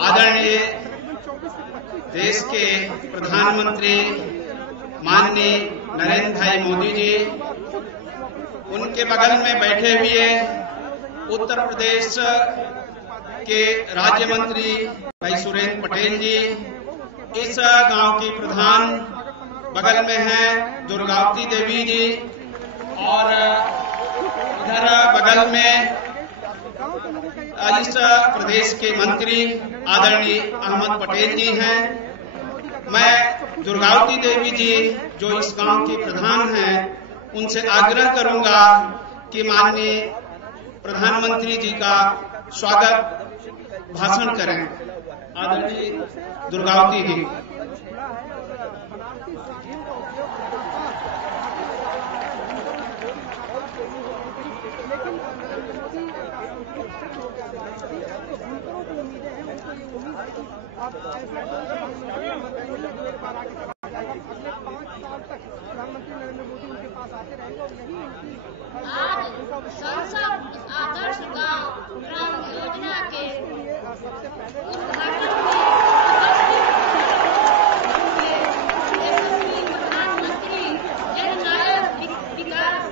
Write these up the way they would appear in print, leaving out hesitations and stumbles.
आदरणीय देश के प्रधानमंत्री माननीय नरेंद्र भाई मोदी जी, उनके बगल में बैठे हुए उत्तर प्रदेश के राज्य मंत्री भाई सुरेंद्र पटेल जी, इस गांव की प्रधान बगल में है दुर्गावती देवी जी, और इधर बगल में इस प्रदेश के मंत्री आदरणीय अहमद पटेल जी हैं। मैं दुर्गावती देवी जी जो इस गांव की प्रधान हैं, उनसे आग्रह करूंगा कि माननीय प्रधानमंत्री जी का स्वागत भाषण करें। आदरणीय दुर्गावती जी। आप फैसला एक बार आगे अगले 5 साल तक प्रधानमंत्री नरेंद्र मोदी उनके पास आते रहेंगे और यही उनकी संसद आदर्श गांव ग्राम योजना के सबसे पहले प्रधानमंत्री जननायक विकास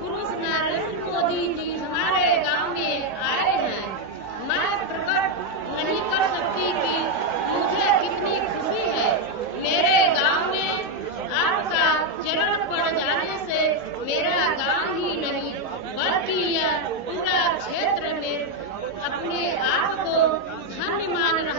पुरुष नरेंद्र मोदी जी हमारे गांव में आए हैं। मैं प्रकट नहीं कर सकती कि मुझे कितनी खुशी है। मेरे गांव में आपका चरण पड़ जाने से मेरा गांव ही नहीं बल्कि यह पूरा क्षेत्र में अपने आप को धन्य मान रहा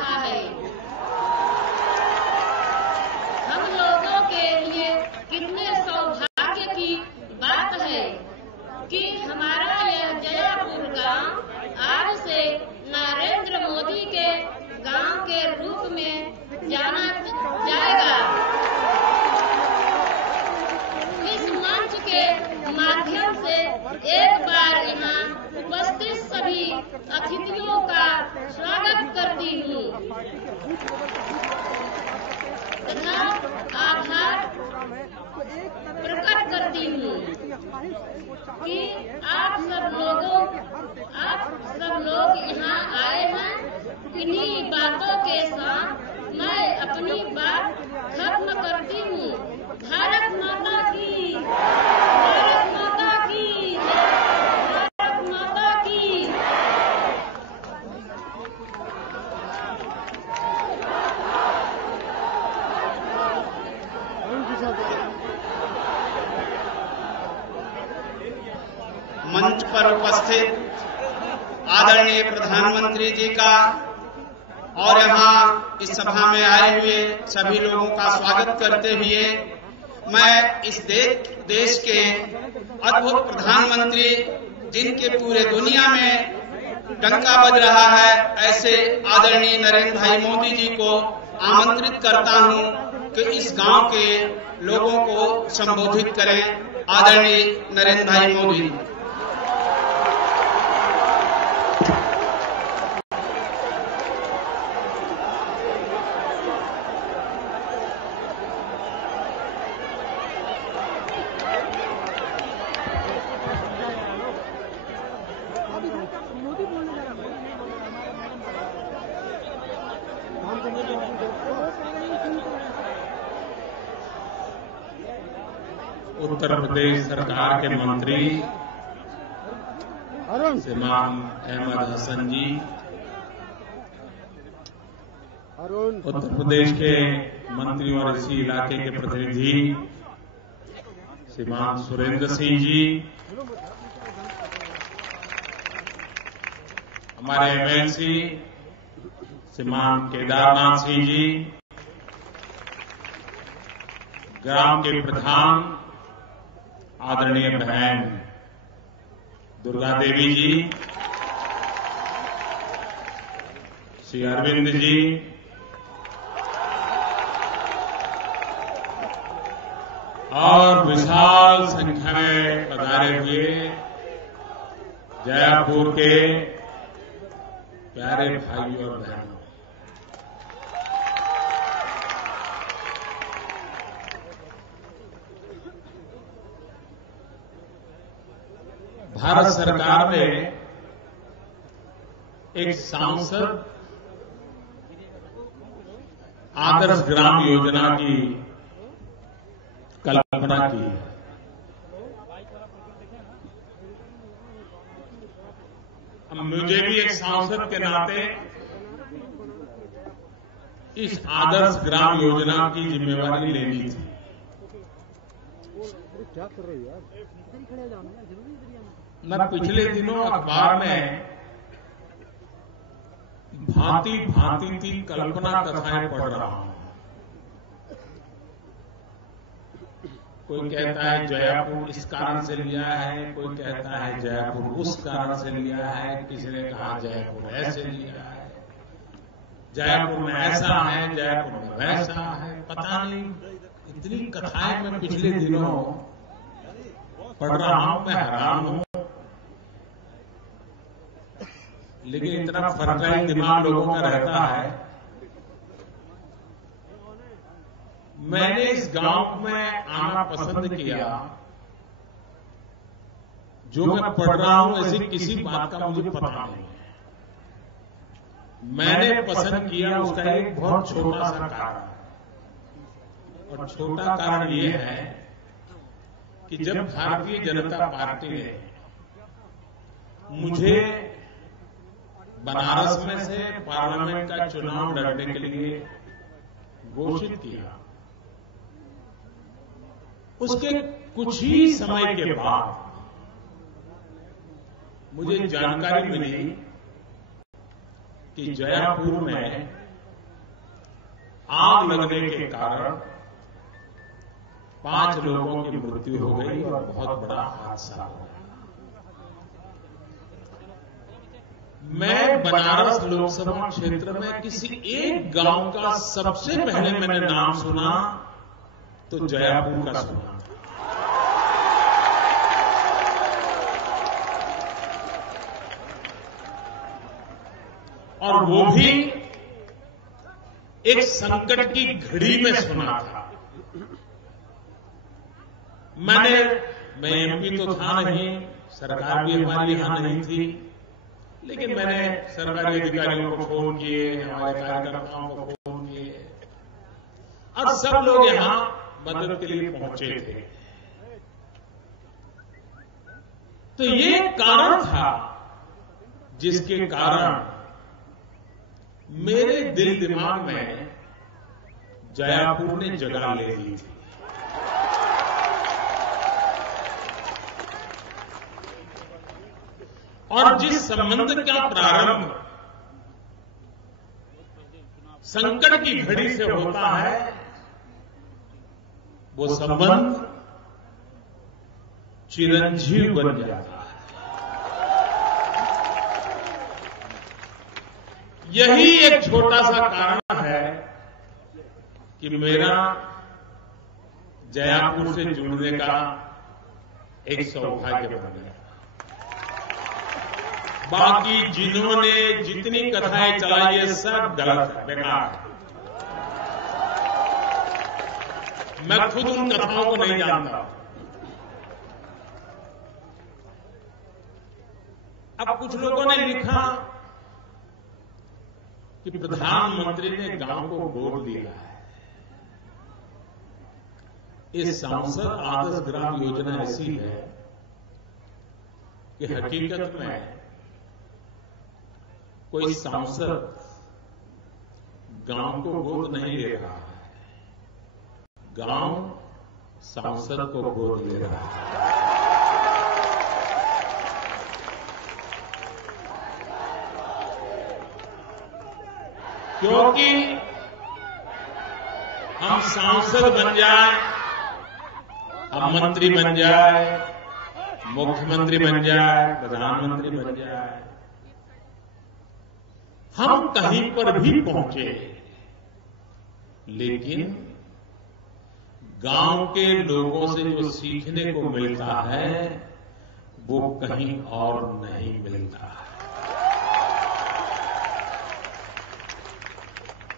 कि आप सब लोग यहाँ आए हैं। इन्हीं बातों के साथ मैं अपनी बात खत्म करती हूँ। भारत माता की, भारत माता की, भारत माता की। मंच पर उपस्थित आदरणीय प्रधानमंत्री जी का और यहाँ इस सभा में आए हुए सभी लोगों का स्वागत करते हुए मैं इस देश के अद्भुत प्रधानमंत्री, जिनके पूरे दुनिया में डंका बज रहा है, ऐसे आदरणीय नरेंद्र भाई मोदी जी को आमंत्रित करता हूं कि इस गांव के लोगों को संबोधित करें। आदरणीय नरेंद्र भाई मोदी जी। मोदी बोलने जा रहा उत्तर प्रदेश सरकार के मंत्री श्रीमान अहमद हसन जी, उत्तर प्रदेश के मंत्री और इसी इलाके के प्रतिनिधि श्रीमान सुरेंद्र सिंह जी, हमारे एमएलसी श्रीमान केदारनाथ सिंह जी, ग्राम के प्रधान आदरणीय बहन दुर्गा देवी जी, श्री अरविंद जी, और विशाल संख्या में पधारे हुए जयपुर के प्यारे भाइयों और बहनों, भारत सरकार ने एक सांसद आदर्श ग्राम योजना की कल्पना की है। अब मुझे भी एक सांसद के नाते इस आदर्श ग्राम योजना की जिम्मेवारी लेनी थी। क्या कर रहे हो यार? मैं पिछले दिनों अखबार में भांति भांति की कल्पना कथाएं पढ़ रहा हूं। कोई कहता है जयपुर इस कारण से लिया है, कोई कहता है जयपुर उस कारण से लिया है, किसी ने कहा जयपुर ऐसे लिया है, जयपुर में ऐसा है, जयपुर में वैसा है, पता नहीं इतनी कथाएं मैं पिछले दिनों पढ़ रहा हूं। मैं हैरान हूं, लेकिन इतना फर्टाइल दिमाग लोगों का रहता है। मैंने इस गांव में आना पसंद किया, जो मैं पढ़ रहा हूं ऐसी किसी बात का मुझे पता नहीं है। मैंने पसंद किया उसका एक बहुत छोटा सा कारण, और छोटा कारण ये है कि जब भारतीय जनता पार्टी ने मुझे बनारस में से पार्लियामेंट का चुनाव लड़ने के लिए घोषित किया, उसके कुछ ही समय के बाद मुझे जानकारी मिली कि जयपुर में आग लगने के कारण 5 लोगों की मृत्यु हो गई और बहुत बड़ा हादसा हो गया। मैं बनारस लोकसभा क्षेत्र में किसी एक गांव का सबसे पहले मैंने नाम सुना तो जयपुर का सुना, और वो भी एक संकट की घड़ी में सुना था। मैंने मैं एमपी तो था नहीं, सरकार भी हमारी यहां नहीं थी, लेकिन मैंने सरकारी अधिकारियों को फोन किए, हमारे कार्यकर्ताओं को फोन किए और सब लोग यहां मदद के लिए पहुंचे थे। तो ये कारण था जिसके कारण मेरे दिल दिमाग में जयापुर ने जगह ले ली थी। और जिस संबंध का प्रारंभ संकट की घड़ी से होता है, वो संबंध चिरंजीव बन जाता है। यही एक छोटा सा कारण है कि मेरा जयापुर से जुड़ने का एक सौभाग्य बन गया। बाकी जिन्होंने जितनी कथाएं चलाई है सब गलत है, बेकार है। मैं खुद उन कथाओं को नहीं जानता। अब कुछ लोगों ने लिखा कि प्रधानमंत्री ने गांव को गोद लिया है। इस सांसद आदर्श ग्राम योजना ऐसी है कि हकीकत में कोई सांसद गांव को गोद नहीं ले रहा है, गांव सांसद को गोद ले रहा है। क्योंकि हम सांसद बन जाए, हम मंत्री बन जाए, मुख्यमंत्री बन जाए, प्रधानमंत्री बन जाए, हम कहीं पर भी पहुंचे, लेकिन गांव के लोगों से जो सीखने को मिलता है वो कहीं और नहीं मिलता है।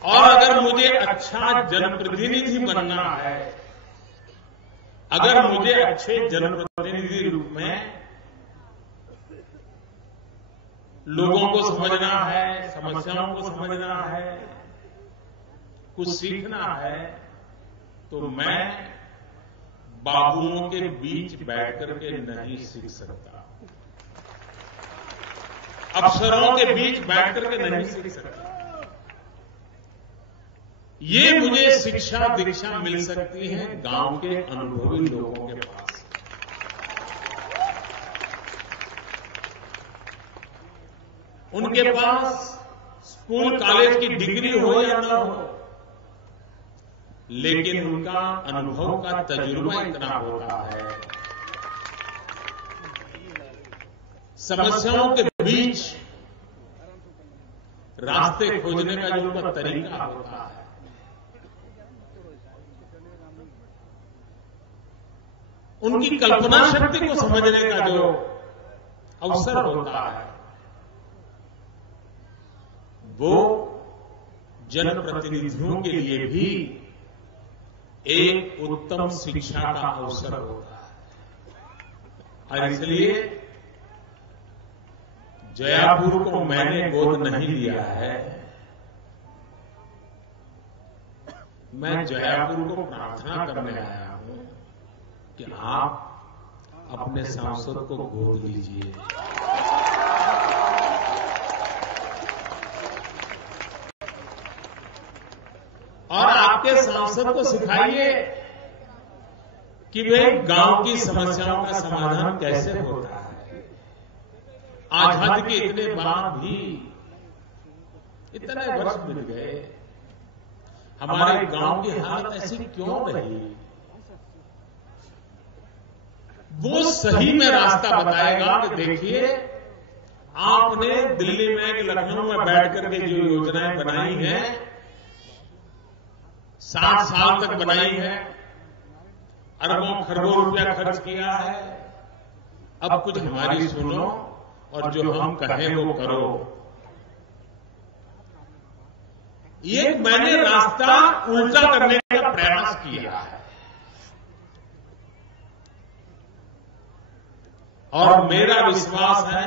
और अगर मुझे अच्छा जनप्रतिनिधि बनना है, अगर मुझे अच्छे जनप्रतिनिधि रूप में लोगों को समझना है, समस्याओं को समझना है, कुछ सीखना है, तो मैं बाबुओं के बीच बैठ करके नहीं सीख सकता, अफसरों के बीच बैठ करके नहीं सीख सकता। ये मुझे शिक्षा दीक्षा मिल सकती है गांव के अनुभवी लोगों के पास। उनके पास स्कूल कॉलेज की डिग्री हो या ना हो, लेकिन उनका अनुभव का तजुर्बा इतना होता है, समस्याओं के बीच रास्ते खोजने का जो उनका तरीका होता है, उनकी कल्पना शक्ति को समझने का जो अवसर होता है, वो जनप्रतिनिधियों के लिए भी एक उत्तम शिक्षा का अवसर होता है। और इसलिए जयापुर को मैंने गोद नहीं लिया है, मैं जयापुर को प्रार्थना करने आया हूं कि आप अपने सांसद को गोद लीजिए। और आपके सांसद को सिखाइए कि वे गांव की समस्याओं का समाधान कैसे होता है। आजादी के इतने बाद भी इतने वर्ष बीत गए, हमारे गांव की हालत ऐसी क्यों रही? वो सही में रास्ता बताएगा कि देखिए, आपने दिल्ली में, लखनऊ में बैठ करके जो योजनाएं बनाई हैं, 60 साल तक बनाई है, अरबों खरबों रुपया खर्च किया है, अब कुछ हमारी सुनो और जो हम कहें वो करो। ये मैंने रास्ता उल्टा करने का प्रयास किया है। और मेरा विश्वास है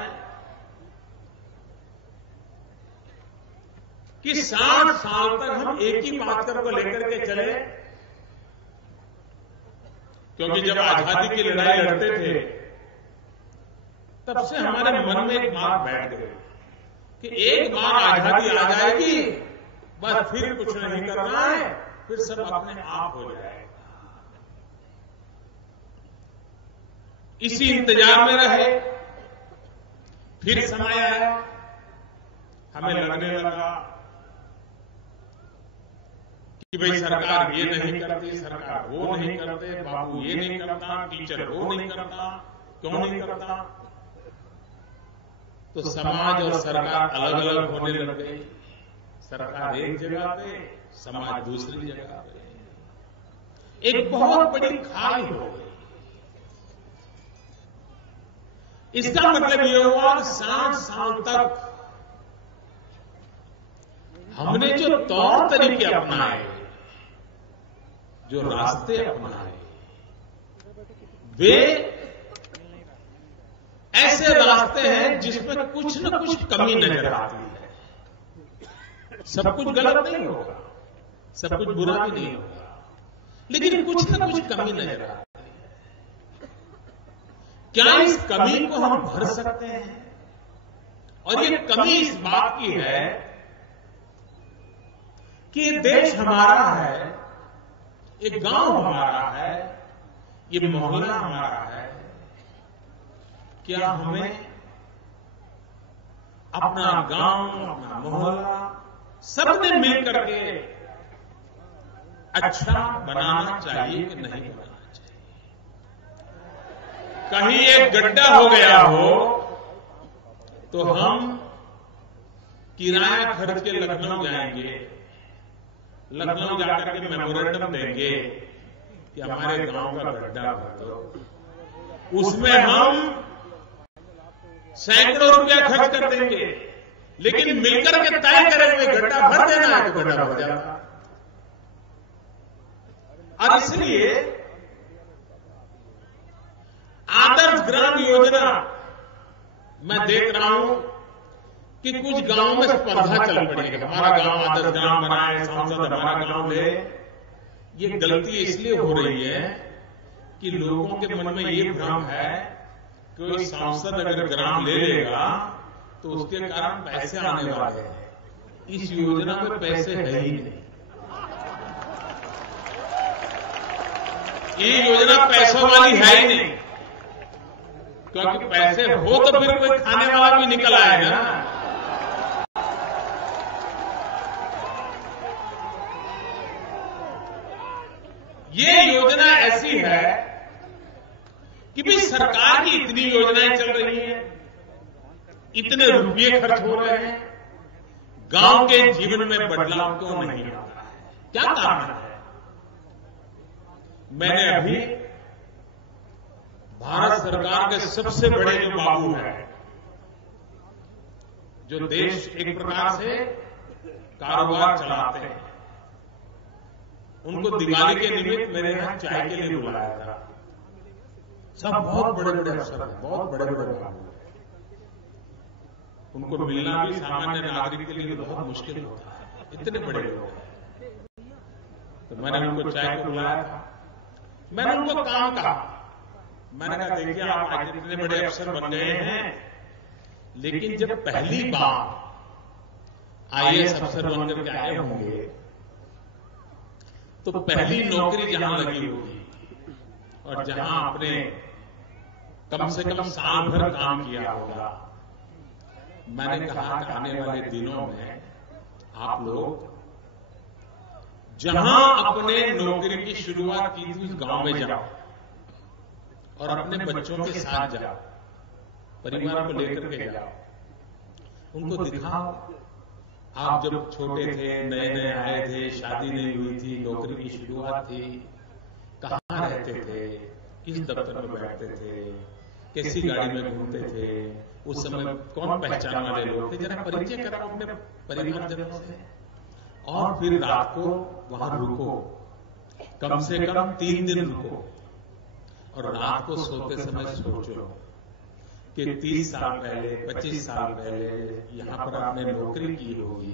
कि 60 साल तक हम एक ही बात को लेकर के चले, क्योंकि जब आजादी की लड़ाई लड़ते थे तब से हमारे मन में एक बात बैठ गई कि एक बार आजादी आ जाएगी, बस फिर कुछ नहीं करना है, फिर सब अपने आप हो जाएगा। इसी इंतजार में रहे। फिर समय आया, हमें लगने लगा कि भाई सरकार ये नहीं करती, सरकार वो नहीं करते, बाबू ये नहीं करता, टीचर वो नहीं करता, क्यों नहीं करता। तो समाज और सरकार अलग अलग होने लग गई। सरकार एक जगह पे, समाज दूसरी जगह पे। एक बहुत बड़ी खाई हो गई। इसका मतलब यह हुआ कि 60 साल तक हमने जो तौर तरीके अपनाए, जो रास्ते अपनाए, वे ऐसे रास्ते हैं जिसमें कुछ न कुछ कमी नजर आती है। सब कुछ गलत नहीं होगा, सब कुछ बुरा भी नहीं होगा, लेकिन कुछ न कुछ कमी नजर आती है। क्या इस कमी को हम भर सकते हैं? और ये कमी इस बात की है कि ये देश हमारा है, ये गांव हमारा है, ये मोहल्ला हमारा है। क्या हमें अपना गांव, अपना मोहल्ला सबने मिलकर के अच्छा बनाना चाहिए कि नहीं बनाना चाहिए? कहीं एक गड्ढा हो गया हो तो हम किराया खर्च के लखनऊ जाएंगे, लखनऊ जाकर के मेमोरेंडम देंगे कि हमारे गांव का गड्ढा भर दो। उसमें हम सैकड़ों रुपया खर्च कर देंगे, लेकिन मिलकर के तय करेंगे गड्ढा भर देना है तो गड्ढा भर जाएगा। और इसलिए आदर्श ग्राम योजना मैं देख रहा हूं कि कुछ गांवों में स्पर्धा चल पड़ी है। हमारा गांव आदर्श ग्राम बनाए, सांसद हमारा गांव ले। ये गलती इसलिए हो रही है कि लोगों के मन में ये भ्रम है कि कोई सांसद अगर ग्राम ले लेगा तो उसके कारण पैसे आने वाले हैं। इस योजना में पैसे है ही नहीं। ये योजना पैसों वाली है ही नहीं, क्योंकि पैसे हो तो फिर कोई खाने वाला भी निकल आएगा ना। ये योजना ऐसी है कि भाई सरकार की इतनी योजनाएं चल रही हैं, इतने रुपये खर्च हो रहे हैं, गांव के जीवन में बदलाव क्यों नहीं आता है? क्या कारण है? मैंने अभी भारत सरकार के सबसे बड़े जो बाबू हैं, जो देश एक प्रकार से कारोबार चलाते हैं, उनको दिवाली के निमित्त मेरे यहां चाय के लिए बुलाया था। सब बहुत बड़े बड़े अफसर हैं, बहुत बड़े बड़े बाबू। उनको मिलना भी सामान्य नागरिक के लिए बहुत मुश्किल होता है, इतने बड़े लोग हैं। तो मैंने उनको चाय को बुलाया था। मैंने उनको काम कहा, मैंने कहा देखिए आप आज इतने बड़े अफसर बन गए हैं, लेकिन जब पहली बार आईएएस अफसर बनकर के आए होंगे तो पहली नौकरी जहां लगी होगी और जहां आपने कम से कम साल भर काम किया होगा, मैंने कहा कि आने वाले दिनों में आप लोग जहां अपने नौकरी की शुरुआत की थी उस गांव में जाओ और अपने बच्चों के साथ जाओ, परिवार को लेकर के जाओ, उनको दिखाओ आप जब छोटे थे, नए नए आए थे, शादी नहीं हुई थी, नौकरी की शुरुआत थी, कहां रहते थे, किस दफ्तर में बैठते थे, कैसी गाड़ी में घूमते थे, उस समय कौन पहचान वाले लोग थे, जरा परिचय कराओ अपने परिवारजनों से। और फिर रात को वहां रुको, कम से कम 3 दिन रुको और रात को सोते समय सोचो कि 30 साल पहले, 25 साल पहले यहां पर आपने नौकरी की होगी,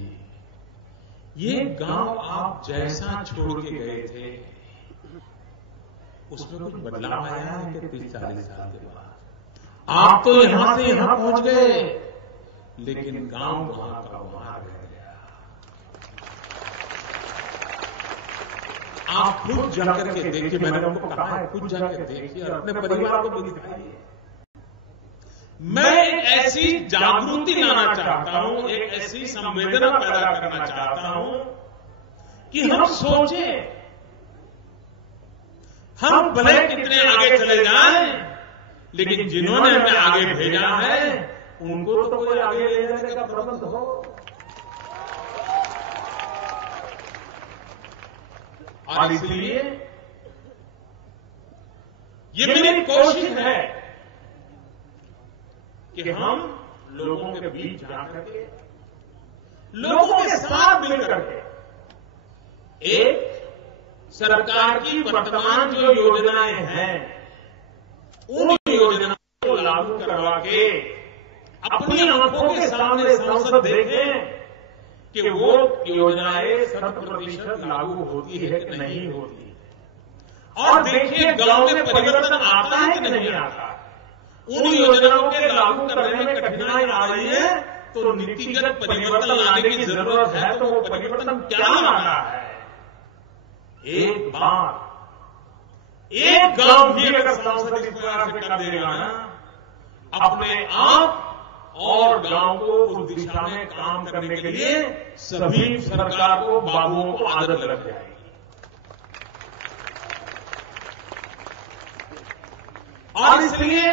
ये गांव आप जैसा छोड़ के गए थे उसमें कुछ बदलाव आया है कि 30-40 साल के बाद? आप तो यहां से यहां पहुंच गए, लेकिन गांव वहां का वहां रह गया। आप खुद जाकर के देखिए, मैंने उनको कहा है खुद जाकर देखिए और अपने परिवार को भी दिखाइए। मैं एक ऐसी जागृति लाना चाहता हूं, एक ऐसी संवेदना पैदा करना चाहता हूं कि हम सोचें, हम भले कितने आगे चले जाएं, लेकिन जिन्होंने हमें आगे भेजा है उनको तो कोई आगे ले जाने का प्रबंध हो। और इसलिए ये मेरी कोशिश है कि हम लोगों के बीच जाकर के, लोगों के साथ मिलकर के एक सरकार की वर्तमान जो योजनाएं हैं उन योजनाओं को लागू करवा के अपनी आंखों के सामने संसद देखें कि वो योजनाएं 100% लागू होती है कि नहीं होती, और देखिए गांव में परिवर्तन आता है कि नहीं आता। उन योजनाओं के लागू करने में कठिनाई आ रही है तो नीतिगत परिवर्तन लाने की जरूरत है, तो वो परिवर्तन क्या लाना है? एक बार एक गांव भी अगर सांसद इस प्रकार से कर देगा ना, अपने आप और गांव को उस दिशा में काम करने के लिए सभी सरकार को, बाबुओं को आदत लग जाएगी। और इसलिए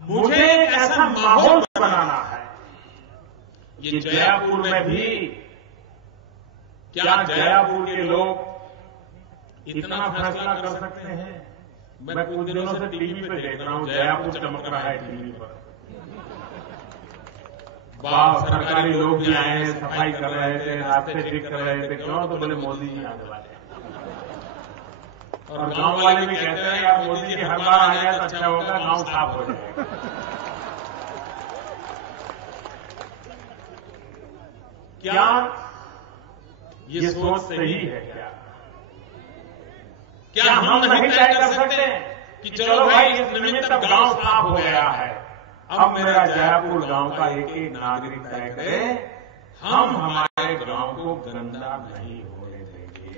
मुझे एक ऐसा माहौल बनाना है। ये जयापुर में भी, क्या जयापुर के लोग इतना फैसला कर सकते हैं? मैं कुछ दिनों से टीवी पे देख रहा हूं, जयापुर चमक रहा है टीवी पर। बाप सरकारी लोग भी आए हैं, सफाई कर रहे थे, रास्ते ठीक कर रहे थे, क्यों? तो बोले मोदी जी आने वाले। और गांव वाले भी कहते हैं यार मोदी जी हर बार आ जाए तो अच्छा होगा, गांव साफ हो जाएगा। क्या ये सोच सही है? क्या हम नहीं तय कर सकते कि चलो भाई इस निमित्त गांव साफ हो गया है, अब मेरा जयापुर गांव का एक एक नागरिक तय करे, हम हमारे गांव को गंदा नहीं होने देंगे।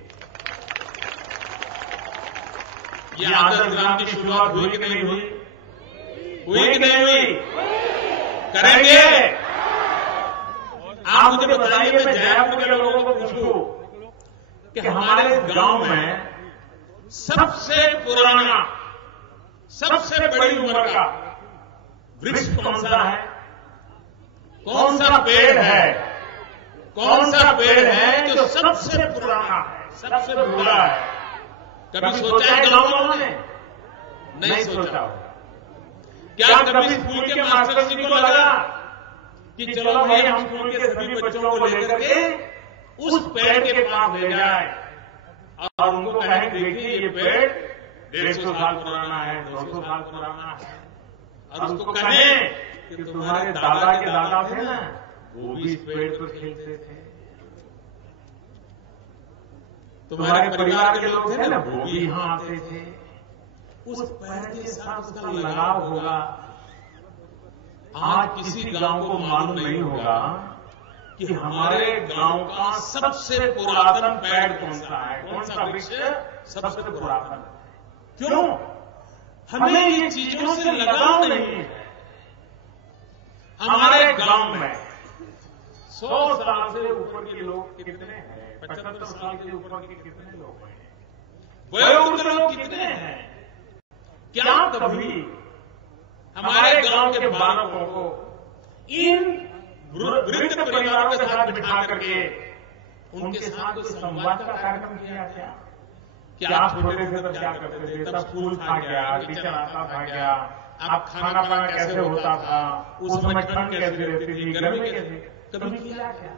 ये आदर्श ग्राम की शुरुआत हुई कि नहीं हुई? हुई कि नहीं हुई? करेंगे? आप मुझे बताइए, मैं जयापुर के लोगों को पूछूं कि हमारे गांव में सबसे पुराना, सबसे बड़ी उम्र का वृक्ष कौन सा है? कौन सा पेड़ है? कौन सा पेड़ है जो सबसे पुराना है, सबसे बूढ़ा है? कभी सोचा है गांव वालों ने? नहीं सोचा होगा। क्या कभी स्कूल के मास्टर जी को लगा कि चलो भाई हम स्कूल के सभी बच्चों को लेकर के उस पेड़ के पास ले जाए और उनको कहें देखिए ये पेड़ 150 साल पुराना है, 200 साल पुराना है, और उसको कहें कि तुम्हारे दादा के दादा थे ना, वो भी इस पेड़ पर खेलते थे, तुम्हारे परिवार के लोग थे ना, वो भी यहां आते थे। उस पेड़ के साथ उसका लगाव होगा। आज किसी गांव को मालूम नहीं होगा कि हमारे गांव का सबसे पुरातन पेड़ कौन सा है, कौन सा वृक्ष सबसे पुरातन। क्यों? हमें ये चीजों से लगाव नहीं है। हमारे गांव में 100 साल से ऊपर के लोग कितने हैं? 75 साल के ऊपर के कितने लोग हैं? वयोवृद्ध लोग कितने हैं? क्या कभी हमारे गांव के बालकों को इन वृद्ध परिवारों के साथ बिठा करके उनके साथ कोई संवाद का कार्यक्रम किया क्या? क्या आप छोटे थे तब क्या करते थे? तब स्कूल था क्या? टीचर आता था क्या? आप खाना पाना कैसे होता था? उस समय ठंड कैसे रहती थी, गर्मी कैसे? कभी किया क्या?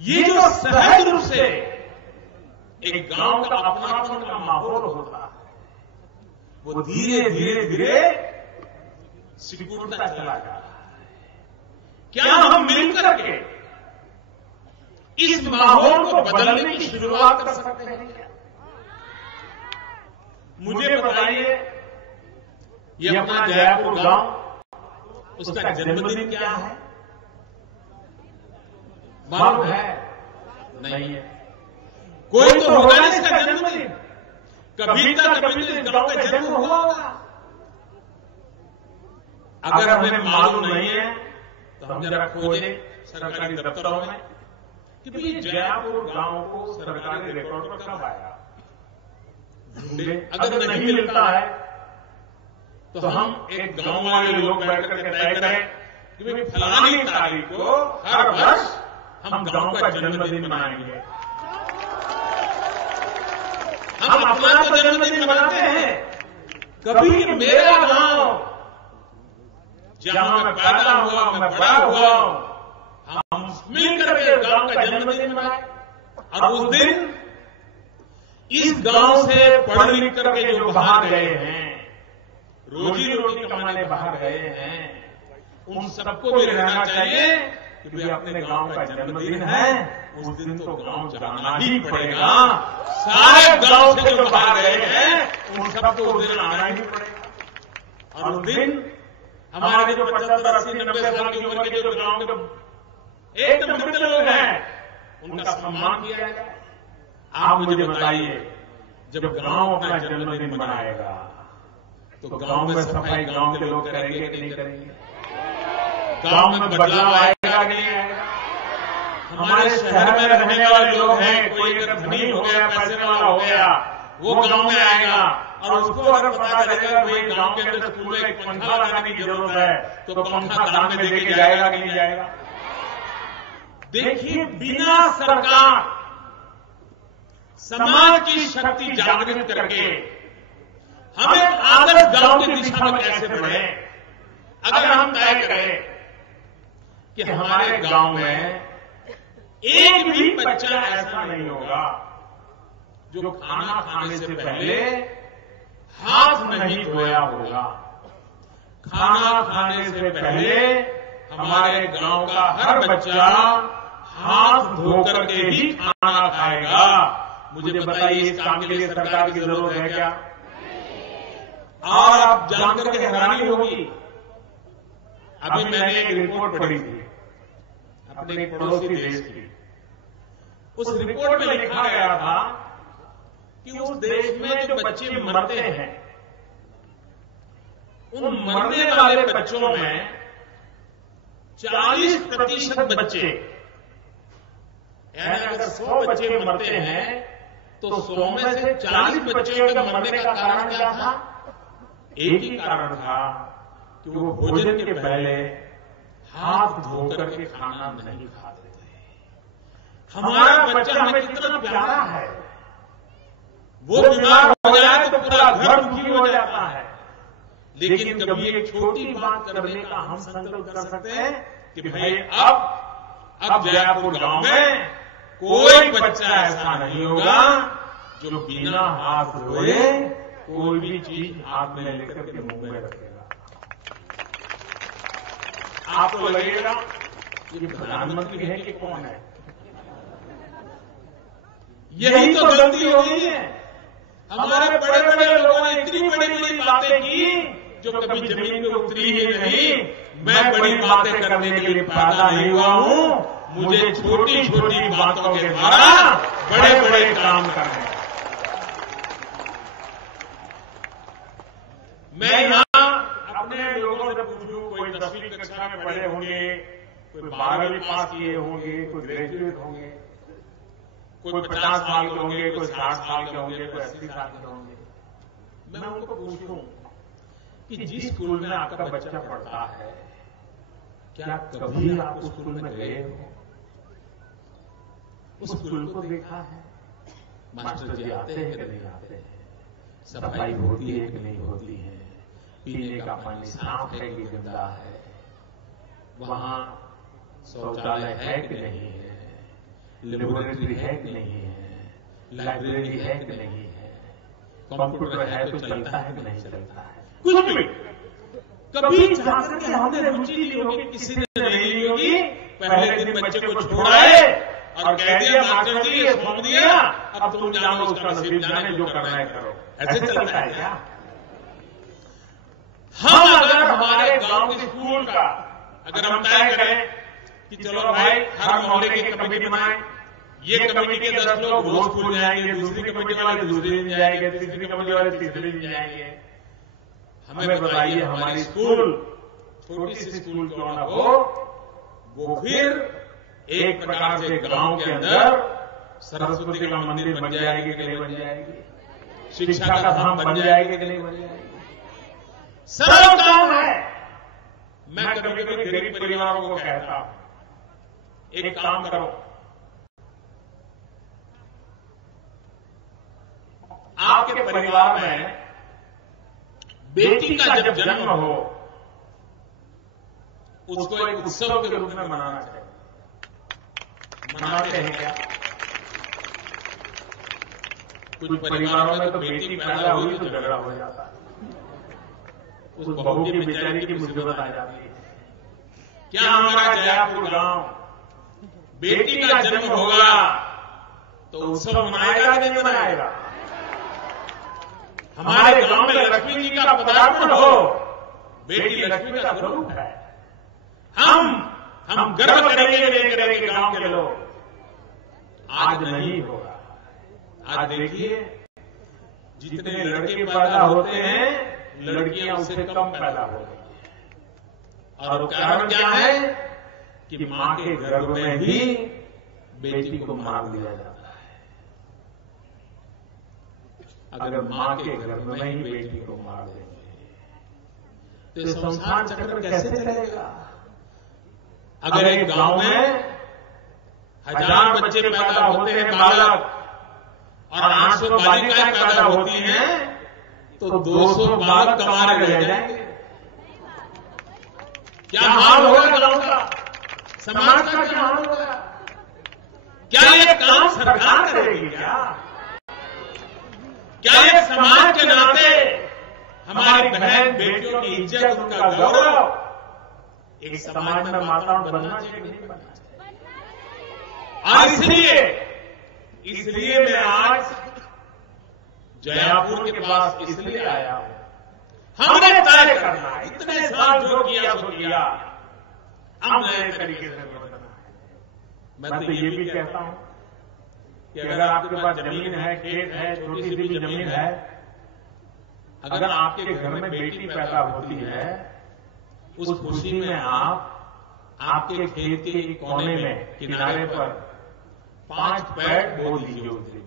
ये जो सहज रूप से एक गांव का अपनापन का माहौल होता है, वो धीरे धीरे धीरे सिकुड़ता चला जा रहा है। क्या हम मिलकर के इस माहौल को बदलने की शुरुआत कर सकते हैं क्या? मुझे बताइए, ये अपना जयपुर गांव, उसका जन्मदिन क्या है? मालूम है? नहीं है। कोई तो होगा नहीं इसका जन्मदिन। कभी तो इस गांव का जन्म हुआ होगा। अगर हमें मालूम नहीं है तो हम जरा खोजें सरकारी दफ्तरों में कि भाई जयपुर गांव को सरकारी रिकॉर्ड पर कब आया। अगर नहीं मिलता है तो हम एक गांव वाले लोग बैठकर के तय करें कि भाई फलानी तारीख को हर वर्ष हम गांव का जन्मदिन मनाएंगे। हम अपना तो जन्मदिन मनाते हैं, कभी मेरा गांव जहां मैं पैदा हुआ, मैं बड़ा हुआ, हम मिलकर के गांव का जन्मदिन मनाए। और उस दिन इस गांव से पढ़ लिख करके जो बाहर गए हैं, रोजी रोटी कमाने बाहर गए हैं, उन सबको भी रहना चाहिए कि भाई अपने गांव का जन्मदिन है, उस दिन तो गांव जाना ही पड़ेगा। सारे गांव से जो बाहर गए हैं उन सबको उस दिन आना ही पड़ेगा। और उस दिन हमारे जो 75, 80, 90 साल की उम्र के जो गांव के एकदम वृद्ध लोग हैं, उनका सम्मान किया जाएगा। आप मुझे बताइए, जब गांव अपना जन्मदिन मनाएगा तो गांव में सफाई गांव के लोग करेंगे कि नहीं करेंगे? गांव में बदलाव आएगा कि नहीं आएगा? हमारे शहर में रहने वाले लोग हैं, कोई अगर धनी हो गया, पैसे वाला हो गया, वो गांव में आएगा और उसको अगर पता चलेगा भाई गांव के अंदर स्कूल में एक पंखा लगाने की जरूरत है, तो पंखा दान में देके जाएगा कि नहीं जाएगा? देखिए, बिना सरकार समाज की शक्ति जागृत करके हम एक आदर्श गांव की दिशा में कैसे बढ़े? अगर हम तय करें कि हमारे गांव में एक भी बच्चा ऐसा नहीं होगा जो खाना खाने से पहले हाथ नहीं धोया होगा। खाना खाने से पहले हमारे गांव का हर बच्चा हाथ धोकर के ही खाना खाएगा। मुझे बताइए, इस काम के लिए सरकार की जरूरत है क्या? और आप जानकर के हैरानी होगी, अभी मैंने एक रिपोर्ट पढ़ी थी अपने एक पड़ोसी देश की। उस रिपोर्ट में लिखा गया था कि उस देश में जो बच्चे मरते हैं, उन मरने वाले बच्चों में 40% बच्चे, यानी अगर 100 बच्चे मरते हैं तो 100 में से 40 बच्चों के मरने का कारण क्या था? एक ही कारण था कि वो भोजन के पहले हाथ धोकर के खाना नहीं खाते थे। हमारा बच्चा हमें कितना प्यारा है, वो बीमार हो जाए तो पूरा घर दुखी हो जाता है, लेकिन कभी एक छोटी बात करने का हम संकल्प कर सकते हैं कि भाई अब जयपुर गांव में कोई बच्चा ऐसा नहीं होगा जो बिना हाथ धोए कोई भी चीज हाथ में लेकर के मुंह में रखेगा। आपको लगेगा ये प्रधानमंत्री है कि कौन है? यही तो गलती हो गई है। हमारे बड़े बड़े लोगों ने इतनी बड़ी बड़ी बातें की जो कभी जमीन पे उतरी ही नहीं। मैं बड़ी बातें करने के लिए पैदा नहीं हुआ हूं, मुझे छोटी छोटी बातों के द्वारा बड़े बड़े काम करने। मैं यहां अपने लोगों से पूछूं, कोई 10वीं कक्षा में पढ़े होंगे, कोई 12वीं पास किए होंगे, कोई ग्रेजुएट होंगे, कोई 50 साल के होंगे, कोई 60 साल के होंगे, कोई 80 साल के होंगे। मैं उनको पूछूं कि जिस स्कूल में आपका बच्चा पढ़ता है, क्या कभी आप उस स्कूल में गए हो? उस स्कूल को देखा है? मास्टर जी आते हैं कि नहीं आते हैं? सफाई होती है कि नहीं होती है? पीने का पानी साफ है कि गंदा है? वहां शौचालय है कि नहीं है? लेबोरेटरी है कि नहीं है? लाइब्रेरी है कि नहीं है? कंप्यूटर है तो चलता है कि नहीं चलता है? कुछ भी कभी जाकर के हमने रुचि ली होगी, किसी ने नहीं ली होगी। पहले दिन बच्चे को छोड़ाए और कह दिया मास्टर जी ये सौंप दिया, अब तुम जानो उसका नसीब जाने, जो करना है करो। ऐसे चलता है क्या? हम अगर हमारे गांव के स्कूल का अगर हम तय करें कि चलो भाई हर मोहल्ले की कमेटी बनाए, ये कमेटी के 10 लोग रोज स्कूल जाएंगे, दूसरी कमेटी वाले दूसरे दिन जाएंगे, तीसरी कमेटी वाले तीसरे दिन जाएंगे। हमें बताइए हमारी स्कूल छोटी सी स्कूल क्यों ना हो, वो फिर एक प्रकार से गांव के अंदर सरस्वती का मंदिर बन जाएगी कि नहीं बन जाएगी, शिक्षा का धाम बन जाएगी कि नहीं बन जाएगी। सरल काम है। मैं कभी कभी गरीब परिवारों को कहता हूं, एक काम करो, आपके परिवार में बेटी का जब जन्म हो उसको एक उत्सव के रूप में मनाना चाहिए। मनाते हैं क्या? कुछ परिवारों में तो बेटी पैदा हुई तो झगड़ा हो जाता है, उस बहू की बेचारी की मुसीबत आ जाती है। क्या हमारा जयापुर गांव बेटी का जन्म होगा तो उत्सव मनाएगा कि नहीं मनाएगा? हमारे गांव में लक्ष्मी जी का पदार्पण हो, बेटी लक्ष्मी का स्वरूप है। हम गर्व करेंगे नहीं करेंगे गांव के लोग? आज नहीं होगा। आज देखिए जितने लड़के पैदा होते हैं लड़कियां उससे कम पैदा हो रही है। और कारण क्या है कि मां के गर्भ में ही बेटी को मार दिया जाता है। अगर मां के गर्भ में ही बेटी को मार देंगे तो संसार चक्र कैसे चलेगा? अगर एक गांव में 1000 बच्चे पैदा होते हैं बालक और 800 बालिकाएं पैदा होती हैं तो 200 बालक कमारे रह जाएंगे। क्या हाल होगा गांव का, समाज का क्या हाल होगा? क्या ये काम सरकार करेगी? क्या ये समाज के नाते हमारी बहन बेटियों की इज्जत, उनका गौरव एक समाज में वातावरण बनना चाहिए नहीं बनना चाहिए? और इसलिए मैं आज जयापुर के पास इसलिए आया हूं, हमने तय करना है, इतने साल जो किया सो किया, अब नए तरीके से बदलना है। मैं तो ये भी कहता हूं कि अगर आपके पास जमीन है, खेत है, छोटी सी भी जमीन है, अगर आपके घर में बेटी पैदा होती है, उस खुशी में आप आपके खेत के कोने में किनारे पर 5 पेड़ बो दीजिए। उस दिन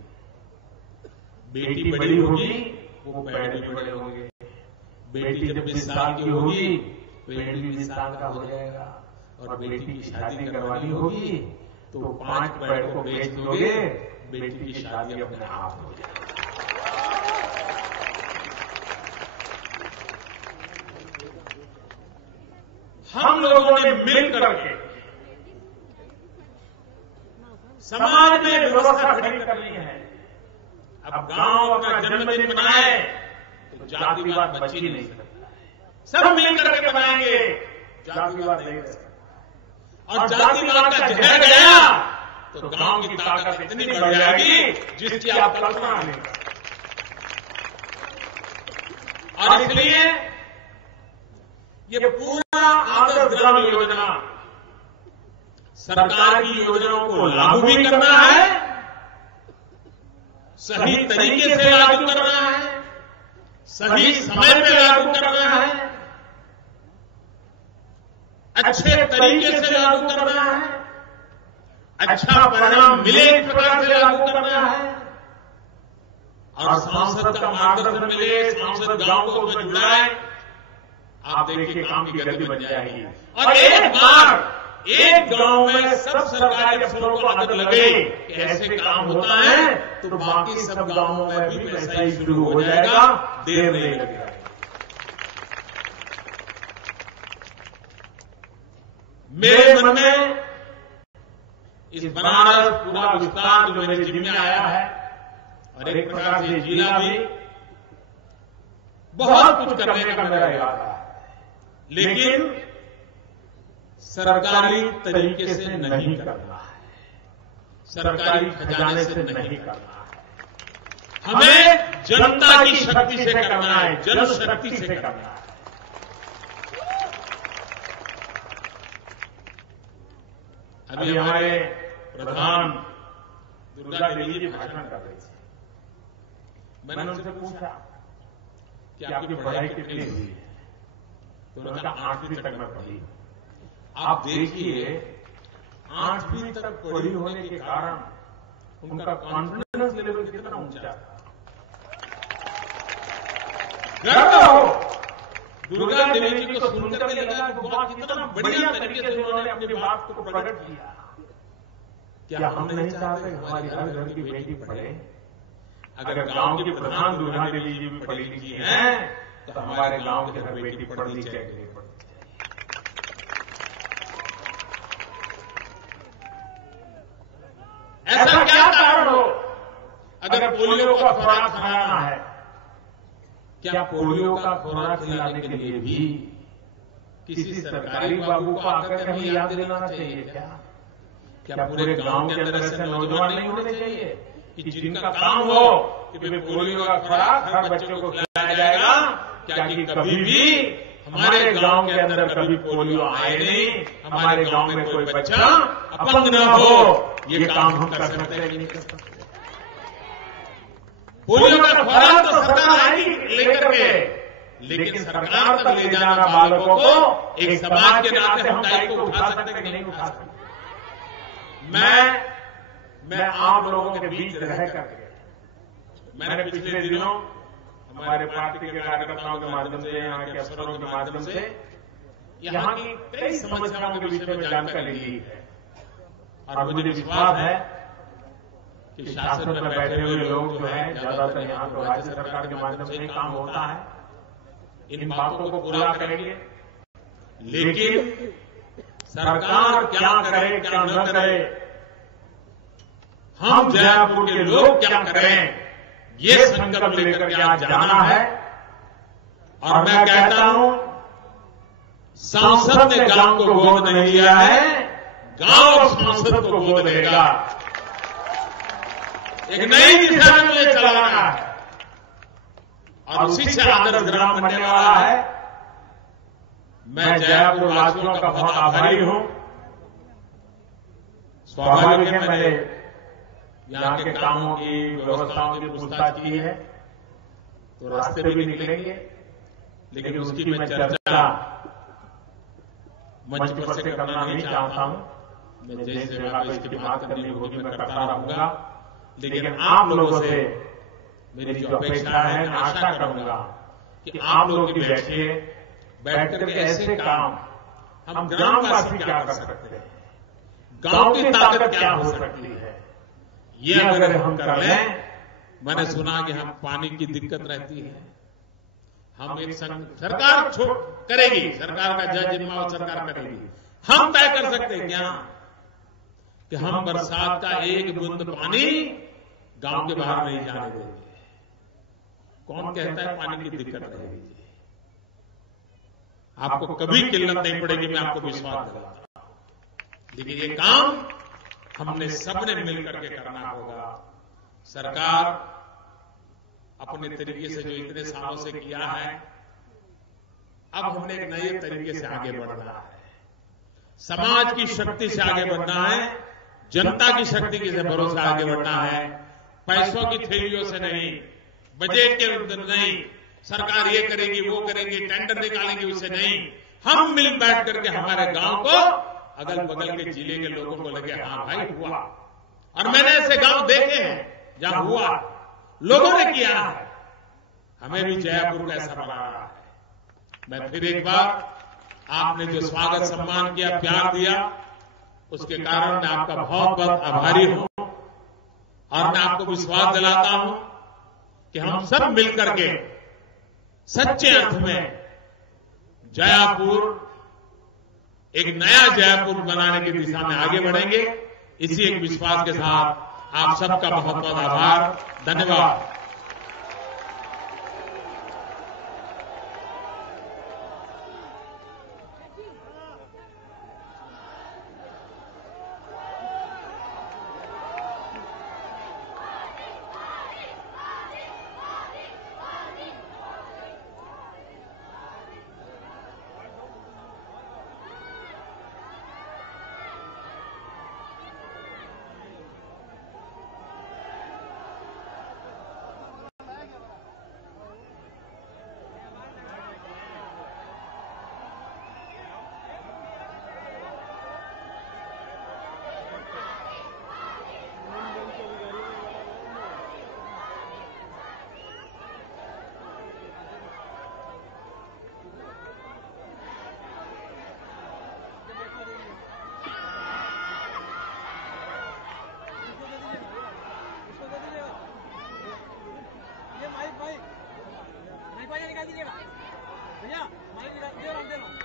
बेटी बड़ी होगी वो पेड़ भी बड़े होंगे। बेटी जब 20 साल की होगी पेड़ भी 20 साल का हो जाएगा। और बेटी की शादी करवानी होगी तो 5 पेड़ को बेच दोगे, बेटी की शादी अपने आप हो जाएगी। हम लोगों ने मिल करके समाज में व्यवस्था खड़ी करनी है। अब गांव अपना जन्मदिन बनाए तो जातिवाद बच ही नहीं सकता। सब मिल करके बनाएंगे, जातिवाद नहीं रह सकता। और जातिवाद का जहर गया तो गांव की ताकत इतनी बढ़ जाएगी जिसकी आप कल्पना नहीं कर सकते। और इसलिए ये पूरा आदर्श ग्राम योजना सरकार की योजनाओं को लागू भी करना है, सही तरीके से लागू करना है, सही समय पे लागू करना है, अच्छे तरीके से लागू करना है, अच्छा परिणाम मिले इस प्रकार से लागू करना है, और सांसद का मार्गदर्शन मिले, सांसद गांव को उसमें जुड़ाए। आप देखिए काम की गति बन जाएगी। और एक बार एक गांव में सब सरकारी अफसरों को आदत लगे कि ऐसे काम होता है तो बाकी सब गांवों में भी वैसा ही शुरू हो जाएगा, देर नहीं लगेगा। मेरे मन में इस बनारस पूरा विस्तार जो मेरे जिम्मे आया है और एक प्रकार से जिला भी बहुत कुछ करने का मेरा इरादा है। लेकिन सरकारी तरीके से नहीं करना है, सरकारी खजाने से नहीं करना है। हमें जनता की शक्ति से करना है, जनशक्ति से करना है। अभी हमारे प्रधान दुर्गा देवी जी भाषण कर रहे थे। मैंने उनसे पूछा कि आपकी पढ़ाई कितनी हुई है, तो उन्होंने कहा 8वीं तक मैं पढ़ी। आप देखिए 8वीं तक पढ़ी होने के कारण उनका कॉन्फिडेंस लेवल कितना ऊंचा था। गर्व हो दुर्गा देवी जी को सुनकर के लगा कि बहुत कितना बढ़िया तरीके से उन्होंने अपनी बात को प्रकट किया। क्या हम नहीं चाहते हमारी हर घर की बेटी पढ़े? अगर गांव की प्रधान दुर्गा देवी जी भी पढ़ी लिखी हैं, तो हमारे गांव की हर बेटी पढ़नी चाहिए। ऐसा क्या कारण हो? अगर पोलियो का खुराक खिलाना है, क्या पोलियो का खुराक खिलाने के लिए भी किसी सरकारी बाबू को आकर के हमें याद दिलाना चाहिए? क्या पूरे गांव के अंदर ऐसे नौजवान नहीं होने चाहिए कि जिनका काम हो कि पोलियो का खुराक हर बच्चे को खिलाया जाएगा? क्या कि कभी भी हमारे गांव के अंदर कभी पोलियो आए नहीं, हमारे गांव में कोई बच्चा अपंग न हो, ये काम हम कर सकते हैं नहीं कर सकते? पोलियो का खुराक तो सरकार आएगी लेकर के, लेकिन सरकार तक ले जाना बालकों को एक समाज के नाते हम दायित्व को उठा सकते हैं कि नहीं उठा सकते? मैं आप लोगों के बीच रह करके मैंने पिछले दिनों हमारे पार्टी के कार्यकर्ताओं के माध्यम से, यहाँ के अफसरों के माध्यम से यहाँ की कई समस्याओं के विषय में जानकारी ली है। और मुझे विश्वास है कि शासन में बैठे हुए लोग जो है ज्यादातर यहाँ पर राज्य सरकार के माध्यम से काम होता है, इन बातों को पूरा करेंगे। लेकिन सरकार क्या करे क्या न करे, हम जयपुर के लोग क्या करें, ये संकल्प लेकर के आज जाना है। और मैं कहता हूं, सांसद ने गांव को गोद नहीं लिया है, गांव सांसद को गोद लेगा। एक नई दिशा में मुझे चलाना है और उसी से आदर्श ग्राम बनने वाला है। मैं जयपुर वासियों का बहुत आभारी हूं। स्वाभाविक है, मैंने यहाँ के कामों की व्यवस्थाओं की पूछताछ की है, तो रास्ते पे भी निकलेंगे, लेकिन उसकी मैं चर्चा मंच पर से करना नहीं चाहता हूं। मैं जैसे इसकी बात करने की कोशिश में करता रहूंगा, लेकिन आप लोगों से मेरी जो अपेक्षा है, मैं आशा करूंगा कि आप लोग भी बैठ करके ऐसे काम हम ग्रामवासी क्या कर सकते हैं, गांव की ताकत क्या हो सकती है, ये अगर हम कर लें। मैंने सुना कि हम पानी की दिक्कत रहती है, हम एक सरकार करेगी, सरकार का जज जिम्मा सरकार करेगी। हम तय कर सकते हैं क्या कि हम बरसात का एक बूंद पानी गांव के बाहर नहीं जाने देंगे? कौन कहता है पानी की दिक्कत रहेगी? आपको कभी किल्लत नहीं पड़ेगी, मैं आपको विश्वास दिलाता हूं। लेकिन ये काम हमने सबने मिलकर के करना होगा। सरकार अपने तरीके से जो इतने सालों से किया है, अब हमने एक नए तरीके से आगे बढ़ना है। समाज की शक्ति से आगे बढ़ना है, जनता की शक्ति से भरोसा आगे बढ़ना है। पैसों की थैलियों से नहीं, बजट के अंदर नहीं, सरकार ये करेगी वो करेगी, टेंडर निकालेंगे, उससे नहीं। हम मिल बैठ करके हमारे गांव को, अगल बगल के जिले के लोगों को लगे हाँ भाई हुआ। और मैंने ऐसे गांव देखे हैं जहां हुआ, लोगों ने किया है। हमें भी जयपुर का ऐसा बनाना है। मैं फिर एक बार, आपने जो स्वागत सम्मान किया, प्यार दिया, उसके कारण मैं आपका बहुत बहुत आभारी हूं। और मैं आपको विश्वास दिलाता हूं कि हम सब मिलकर के सच्चे अर्थ में जयपुर, एक नया जयपुर बनाने की दिशा में आगे बढ़ेंगे। इसी एक विश्वास के साथ आप सबका बहुत बहुत आभार, धन्यवाद। भैया माइक दे रहा हूँ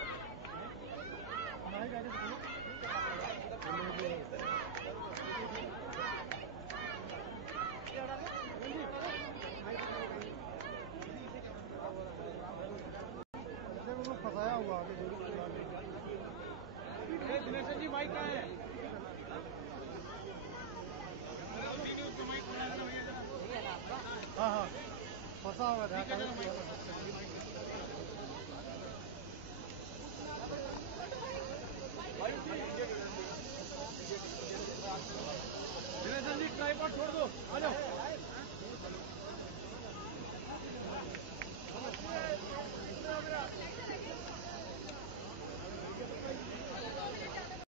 फंसाया हुआ दिनेश जी माइक कहाँ है? हाँ हाँ फंसा हुआ था।